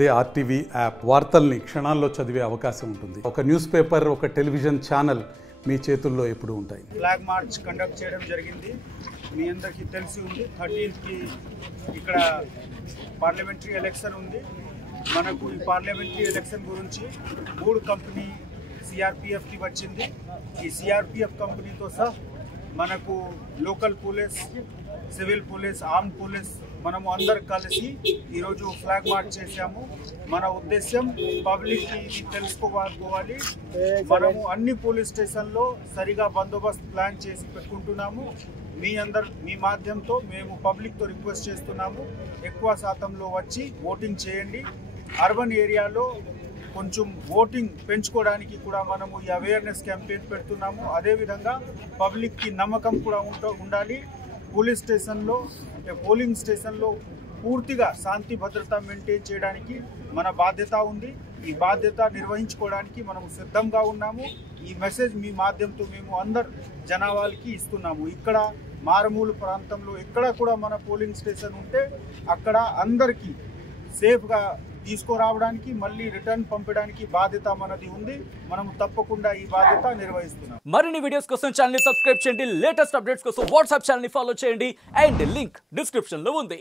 అదే RTV app వార్తల్ని క్షణాల్లో చదివే అవకాశం ఉంటుంది. ఒక న్యూస్ పేపర్, ఒక టెలివిజన్ ఛానల్ మీ చేతుల్లో ఎప్పుడూ ఉంటాయి. ఫ్లాగ్ మార్చ్ కండక్ట్ చేయడం జరిగింది. మీ అందరికీ తెలిసి ఉంది 13కి ఇక్కడ పార్లమెంటరీ ఎలక్షన్ ఉంది. మనకు ఈ పార్లమెంటరీ ఎలక్షన్ గురించి 3 కంపెనీ సిఆర్పిఎఫ్కి వచ్చింది. ఈ సిఆర్పిఎఫ్ కంపెనీతో సహా మనకు local police, civil police, armed police మనము అందరు కలిసి ఈరోజు ఫ్లాగ్ మార్చ్ చేశాము. మన ఉద్దేశం పబ్లిక్కి ఇది తెలుసుకోవాలి. మనము అన్ని పోలీస్ స్టేషన్లో సరిగా బందోబస్తు ప్లాన్ చేసి పెట్టుకుంటున్నాము. మీ మాధ్యమంతో మేము పబ్లిక్తో రిక్వెస్ట్ చేస్తున్నాము, ఎక్కువ శాతంలో వచ్చి ఓటింగ్ చేయండి. అర్బన్ ఏరియాలో కొంచెం ఓటింగ్ పెంచుకోవడానికి కూడా మనము ఈ అవేర్నెస్ క్యాంపెయిన్ పెడుతున్నాము. అదేవిధంగా పబ్లిక్కి నమ్మకం కూడా ఉండాలి. పోలింగ్ స్టేషన్లో పూర్తిగా శాంతి భద్రత మెయింటైన్ చేయడానికి మన బాధ్యత ఉంది. ఈ బాధ్యత నిర్వహించుకోవడానికి మనం సిద్ధంగా ఉన్నాము. ఈ మెసేజ్ మీ మాధ్యమంతో మేము అందరు జనాభాకి ఇస్తున్నాము. ఇక్కడ మారుమూల ప్రాంతంలో ఎక్కడ కూడా మన పోలింగ్ స్టేషన్ ఉంటే అక్కడ అందరికీ సేఫ్గా తీసుకురావడానికి, మళ్ళీ రిటర్న్ పంపడానికి బాధ్యత మనది ఉంది. మనం తప్పకుండా ఈ బాధ్యత నిర్వహిస్తున్నాం. మరిన్ని వీడియోస్ కోసం ఛానల్ ని సబ్స్క్రైబ్ చేయండి. లేటెస్ట్ అప్డేట్స్ కోసం వాట్సాప్ ఛానల్ ని ఫాలో చేయండి. అండ్ లింక్ డిస్క్రిప్షన్ లో ఉంది.